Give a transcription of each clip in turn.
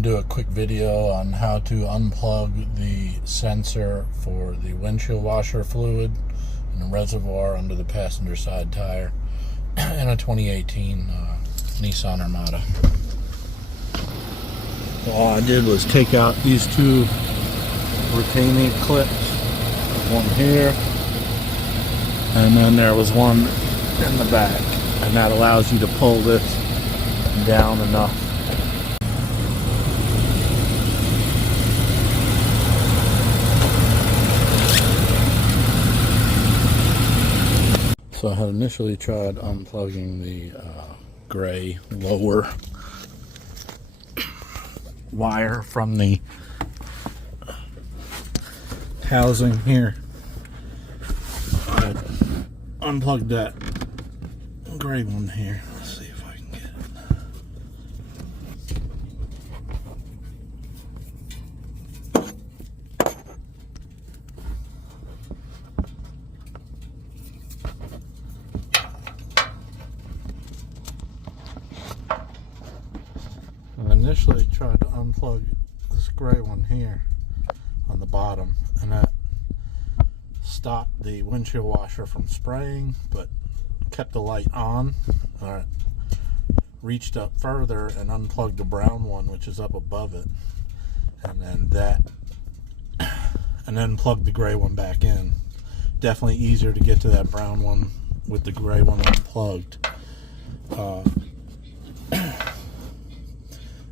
Do a quick video on how to unplug the sensor for the windshield washer fluid in the reservoir under the passenger side tire in a 2018 Nissan Armada. So all I did was take out these two retaining clips, one here, and then there was one in the back, and that allows you to pull this down enough. So I had initially tried unplugging the gray lower wire from the housing here. I unplugged that gray one here. Let's see if I can get it. I initially tried to unplug this gray one here on the bottom, and that stopped the windshield washer from spraying, but kept the light on. I reached up further and unplugged the brown one, which is up above it, and then plugged the gray one back in. Definitely easier to get to that brown one with the gray one unplugged.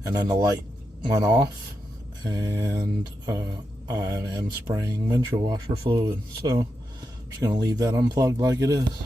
And then the light went off, and I am spraying windshield washer fluid. So I'm just going to leave that unplugged like it is.